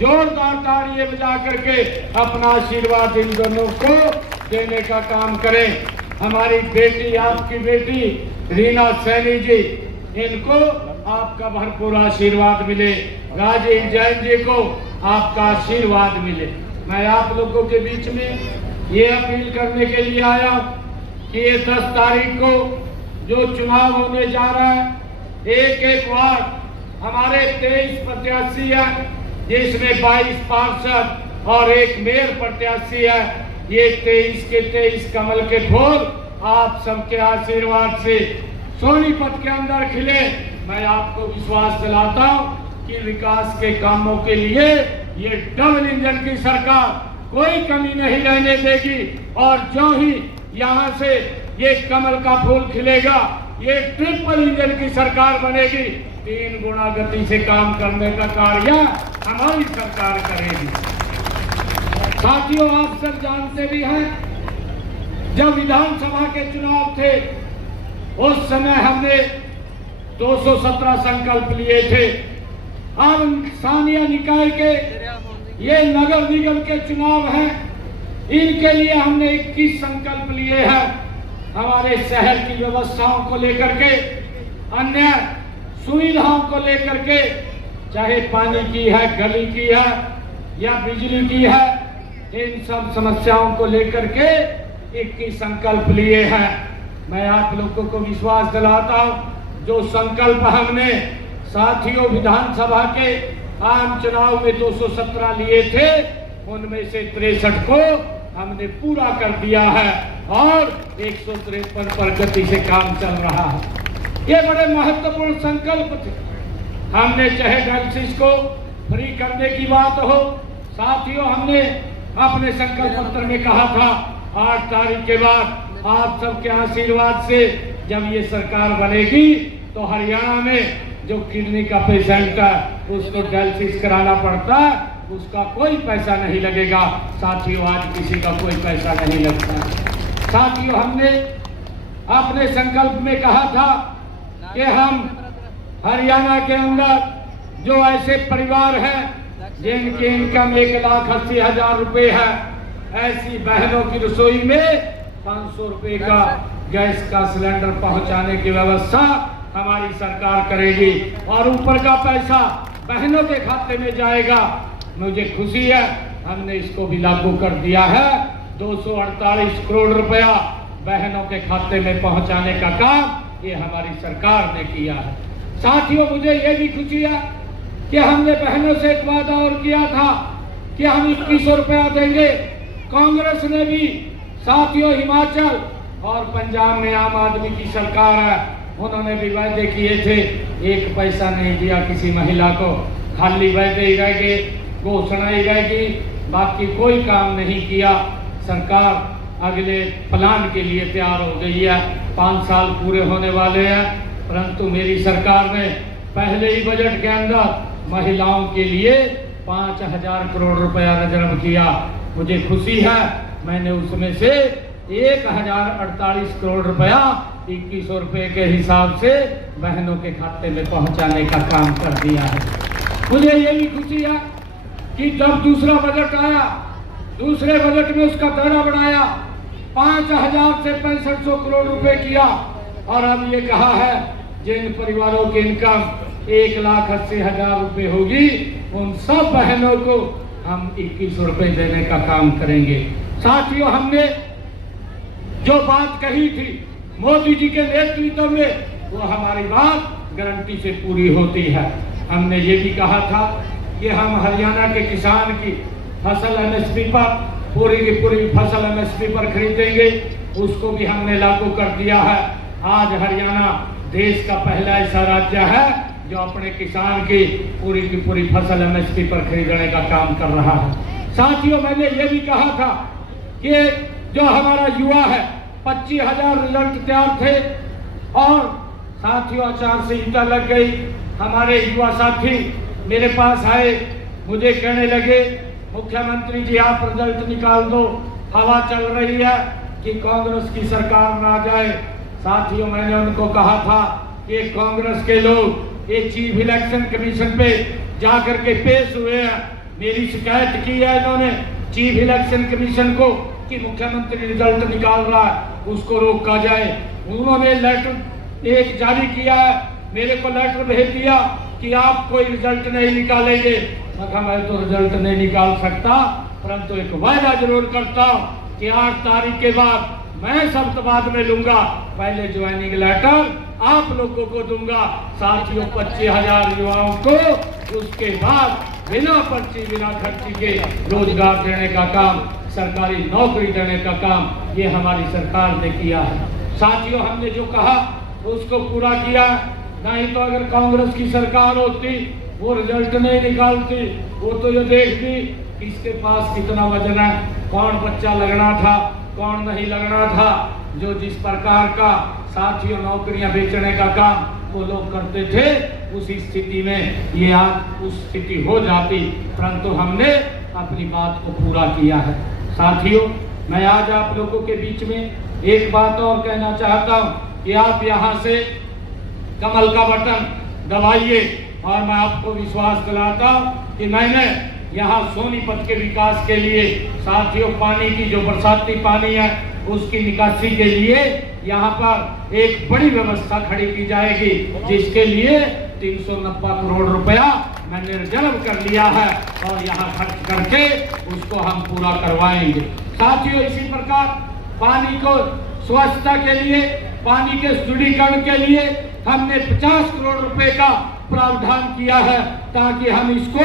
जोरदार तालियां बजा करके अपना आशीर्वाद इन दोनों को देने का काम करें। हमारी बेटी, आपकी बेटी रीना सैनी जी, इनको आपका भरपूर आशीर्वाद मिले। राजीव जैन जी को आपका आशीर्वाद मिले। मैं आप लोगों के बीच में ये अपील करने के लिए आया कि ये 10 तारीख को जो चुनाव होने जा रहा है, एक एक वार्ड हमारे 23 प्रत्याशी हैं, जिसमें 22 पार्षद और एक मेयर प्रत्याशी है। ये 23 के 23 कमल के फूल आप सबके आशीर्वाद से सोनीपत के अंदर खिले। मैं आपको विश्वास दिलाता हूँ कि विकास के कामों के लिए ये डबल इंजन की सरकार कोई कमी नहीं रहने देगी। और जो ही यहाँ से ये कमल का फूल खिलेगा, ये ट्रिपल इंजन की सरकार बनेगी। 3 गुना गति से काम करने का कार्य हमारी सरकार करेगी। साथियों, आप सब जानते भी हैं, जब विधानसभा के चुनाव थे उस समय हमने 217 संकल्प लिए थे। अब स्थानीय निकाय के ये नगर निगम के चुनाव हैं, इनके लिए हमने 21 संकल्प लिए हैं। हमारे शहर की व्यवस्थाओं को लेकर के, अन्य सुविधाओं को लेकर के, चाहे पानी की है, गली की है या बिजली की है, इन सब समस्याओं को लेकर के 21 संकल्प लिए हैं। मैं आप लोगों को विश्वास दिलाता हूं, जो संकल्प हमने साथियों विधानसभा के आम चुनाव में 217 लिए थे, उनमें से 63 को हमने पूरा कर दिया है और 153 पर गति से काम चल रहा है। ये बड़े महत्वपूर्ण संकल्प थे। हमने चाहे डायलिसिस को फ्री करने की बात हो, साथियों हमने अपने संकल्प पत्र में कहा था 8 तारीख के बाद आप सबके आशीर्वाद से जब ये सरकार बनेगी तो हरियाणा में जो किडनी का पेशेंट है उसको डायलिसिस कराना पड़ता है, उसका कोई पैसा नहीं लगेगा। साथियों, आज किसी का कोई पैसा नहीं लगता। साथियों, हमने अपने संकल्प में कहा था कि हम हरियाणा के अंदर जो ऐसे परिवार हैं जिनकी इनकम 1,80,000 रुपए है, ऐसी बहनों की रसोई में 500 रुपए का गैस का सिलेंडर पहुंचाने की व्यवस्था हमारी सरकार करेगी और ऊपर का पैसा बहनों के खाते में जाएगा। मुझे खुशी है, हमने इसको भी लागू कर दिया है। 248 करोड़ रुपया बहनों के खाते में पहुंचाने का काम ये हमारी सरकार ने किया है। साथियों, मुझे ये भी खुशी है कि हमने बहनों से एक वादा और किया था कि हम 2100 रुपया देंगे। कांग्रेस ने भी, साथियों हिमाचल और पंजाब में आम आदमी की सरकार है, उन्होंने भी वायदे किए थे, 1 पैसा नहीं दिया किसी महिला को, खाली वायदे ही रह गए, घोषणा ही रह गई, बाकी कोई काम नहीं किया। सरकार अगले प्लान के लिए तैयार हो गई है, 5 साल पूरे होने वाले हैं, परंतु मेरी सरकार ने पहले ही बजट के अंदर महिलाओं के लिए 5,000 करोड़ रुपया रिजर्व किया। मुझे खुशी है, मैंने उसमें से 1,048 करोड़ रुपया 2100 रुपए के हिसाब से बहनों के खाते में पहुंचाने का काम कर दिया है। मुझे ये भी खुशी है कि जब दूसरा बजट आया, दूसरे बजट में उसका दायरा बढ़ाया, 5,000 से 6500 करोड़ रुपए किया और अब ये कहा है जिन परिवारों की इनकम 1,80,000 रुपए होगी, उन सब बहनों को हम 2100 रुपए देने का काम करेंगे। साथियों, हमने जो बात कही थी मोदी जी के नेतृत्व में, वो हमारी बात गारंटी से पूरी होती है। हमने ये भी कहा था कि हम हरियाणा के किसान की फसल MSP पर, पूरी की पूरी फसल MSP पर खरीदेंगे, उसको भी हमने लागू कर दिया है। आज हरियाणा देश का पहला ऐसा राज्य है जो अपने किसान की पूरी फसल MSP पर खरीदने का काम कर रहा है। साथियों, मैंने ये भी कहा था कि जो हमारा युवा है, 25,000 रिजल्ट तैयार थे और साथियों आचार संहिता लग गई। हमारे युवा साथी मेरे पास आए, मुझे कहने लगे मुख्यमंत्री जी आप रिजल्ट निकाल दो, हवा चल रही है कि कांग्रेस की सरकार ना जाए। साथियों, मैंने उनको कहा था कि कांग्रेस के लोग ये चीफ इलेक्शन कमीशन पे जाकर के पेश हुए हैं, मेरी शिकायत की है इन्होंने चीफ इलेक्शन कमीशन को कि मुख्यमंत्री रिजल्ट निकाल रहा है, उसको रोका जाए। उन्होंने लेटर एक जारी किया है, मेरे को लेटर भेज दिया कि आप कोई रिजल्ट नहीं निकालेंगे। मैं तो रिजल्ट नहीं निकाल सकता, परंतु एक वायदा जरूर करता हूँ कि 8 तारीख के बाद मैं शब्द बाद में लूंगा, पहले ज्वाइनिंग लेटर आप लोगों को दूंगा, साथियों 25,000 युवाओं को, उसके बाद बिना पर्ची बिना खर्ची के रोजगार देने का काम, सरकारी नौकरी देने का काम ये हमारी सरकार ने किया है। साथियों, हमने जो कहा उसको पूरा किया, नहीं तो अगर कांग्रेस की सरकार होती वो रिजल्ट नहीं निकालती, वो तो ये देखती किसके पास कितना वजन है, कौन बच्चा लगना था कौन नहीं लगना था। जो जिस प्रकार का साथियों नौकरियां बेचने का काम वो लोग करते थे, उसी स्थिति में ये आज उस स्थिति हो जाती, परंतु हमने अपनी बात को पूरा किया है। साथियों, मैं आज आप लोगों के बीच में एक बात और कहना चाहता हूं कि आप यहां से कमल का बटन दबाइए, और मैं आपको विश्वास दिलाता हूं कि मैंने यहाँ सोनीपत के विकास के लिए साथियों पानी की जो बरसाती पानी है उसकी निकासी के लिए यहाँ पर एक बड़ी व्यवस्था खड़ी की जाएगी, जिसके लिए 390 करोड़ रुपया मैंने रिजर्व कर लिया है और यहाँ खर्च करके उसको हम पूरा करवाएंगे। साथियों, इसी प्रकार पानी को स्वच्छता के लिए, पानी के सुदृढ़ीकरण के लिए हमने 50 करोड़ रुपए का प्रावधान किया है, ताकि हम इसको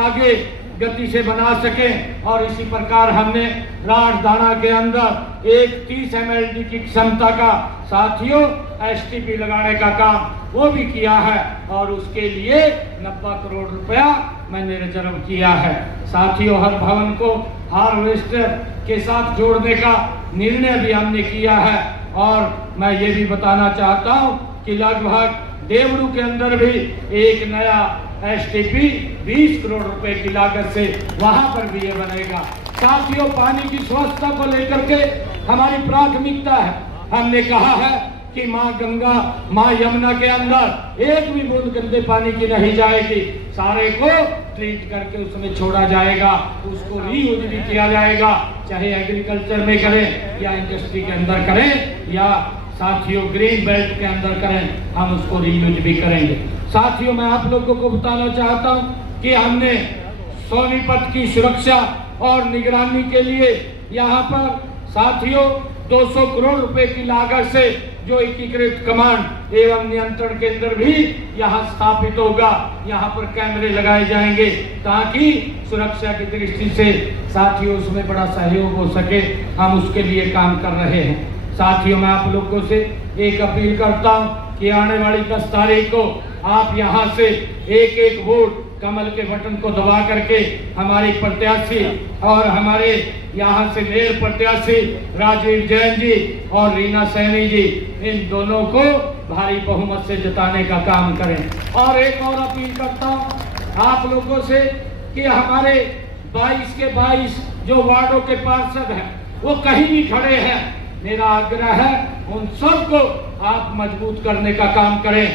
आगे गति से बना सकें। और इसी प्रकार हमने राजदाना के अंदर एक 30 mld की क्षमता का साथियों STP लगाने का काम वो भी किया है, और उसके लिए 90 करोड़ रुपया मैंने रिजर्व किया है। साथियों, हर भवन को हार्वेस्टर के साथ जोड़ने का निर्णय भी हमने किया है, और मैं ये भी बताना चाहता हूँ कि लगभग देवरू के अंदर भी एक नया STP 20 करोड़ रुपए की लागत से वहां पर भी ये बनेगा। साथियों, पानी की स्वच्छता को लेकर के हमारी प्राथमिकता है। हमने कहा है कि माँ गंगा, माँ यमुना के अंदर एक भी बूंद गंदे पानी की नहीं जाएगी, सारे को ट्रीट करके उसमें छोड़ा जाएगा, उसको रीयूज भी किया जाएगा, चाहे एग्रीकल्चर में करें या इंडस्ट्री के अंदर करें या साथियों ग्रीन बेल्ट के अंदर करें, हम उसको रीयूज भी करेंगे। साथियों, मैं आप लोगों को बताना चाहता हूं कि हमने सोनीपत की सुरक्षा और निगरानी के लिए यहाँ पर साथियों 200 करोड़ रुपए की लागत से जो एकीकृत कमांड एवं नियंत्रण केंद्र भी यहाँ स्थापित होगा। यहाँ पर कैमरे लगाए जाएंगे ताकि सुरक्षा की दृष्टि से साथियों उसमें बड़ा सहयोग हो सके, हम उसके लिए काम कर रहे हैं। साथियों, मैं आप लोगों से एक अपील करता हूं कि आने वाली 10 तारीख को आप यहां से एक एक वोट कमल के बटन को दबा करके हमारी प्रत्याशी और हमारे यहां से मेयर प्रत्याशी राजीव जैन जी और रीना सैनी जी, इन दोनों को भारी बहुमत से जिताने का काम करें। और एक और अपील करता हूं आप लोगों से कि हमारे 22 के 22 जो वार्डों के पार्षद हैं वो कहीं भी खड़े हैं, मेरा आग्रह है उन सबको आप मजबूत करने का काम करें।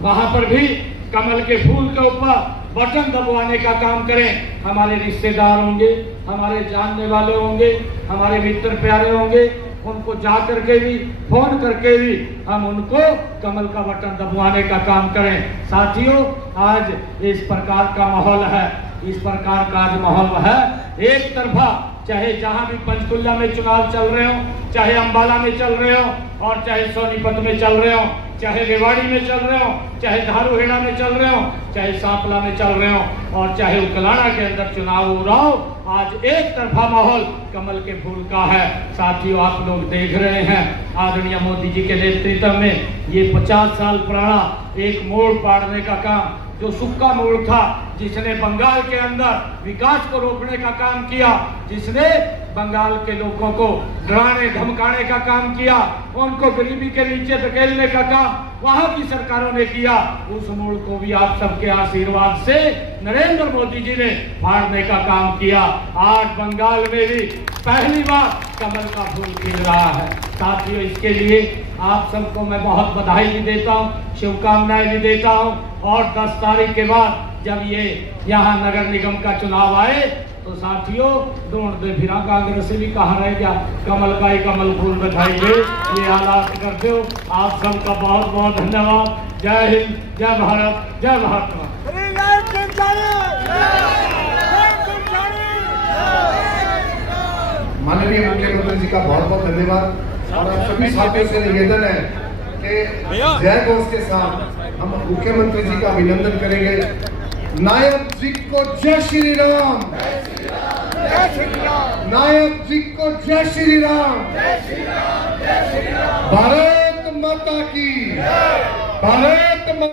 वहां पर भी कमल के फूल के ऊपर बटन दबवाने का काम करें। हमारे रिश्तेदार होंगे, हमारे जानने वाले होंगे, हमारे मित्र प्यारे होंगे, उनको जा करके भी फोन करके भी हम उनको कमल का बटन दबवाने का काम करें। साथियों, आज इस प्रकार का माहौल है, इस प्रकार का आज माहौल है, एक तरफा चाहे जहां भी पंचकुला में चुनाव चल रहे हो, चाहे अंबाला में चल रहे हो, और चाहे सोनीपत में चल रहे हो, चाहे रेवाड़ी में चल रहे हो, चाहे धारूहेड़ा में चल रहे हो, चाहे सांपला में चल रहे हो, और चाहे उकलाना के अंदर चुनाव हो रहा हो, आज एक तरफा माहौल कमल के फूल का है। साथियों, आप लोग देख रहे हैं आदरणीय मोदी जी के नेतृत्व में ये 50 साल पुराना एक मोड़ पाड़ने का काम, जो सुक्का मोड़ था, जिसने बंगाल के अंदर विकास को रोकने का काम किया, जिसने बंगाल के लोगों को डराने धमकाने का काम किया, उनको गरीबी के नीचे धकेलने का काम वहां की सरकारों ने किया, उस मोड़ को भी आप सबके आशीर्वाद से नरेंद्र मोदी जी ने फाड़ने का काम किया। आज बंगाल में भी पहली बार कमल का फूल खिल रहा है। साथियों, इसके लिए आप सबको मैं बहुत बधाई भी देता हूँ, शुभकामनाएं भी देता हूँ, और 10 तारीख के बाद जब ये यहाँ नगर निगम का चुनाव आए तो साथियों ढूंढते फिरा कांग्रेस से भी कहाँ रह गया, कमल का ही कमल फूल दिखाएंगे। ये हालात करते हो। आप सबका बहुत बहुत धन्यवाद। जय हिंद, जय भारत, जय महात्मा। माननीय मुख्यमंत्री जी का बहुत बहुत धन्यवाद। और आप सभी साथियों से निवेदन है कि जय घोष के साथ हम मुख्यमंत्री जी का अभिनंदन करेंगे। नायक जी को जय श्री राम, नायक जी को जय श्री राम। भारत माता की, भारत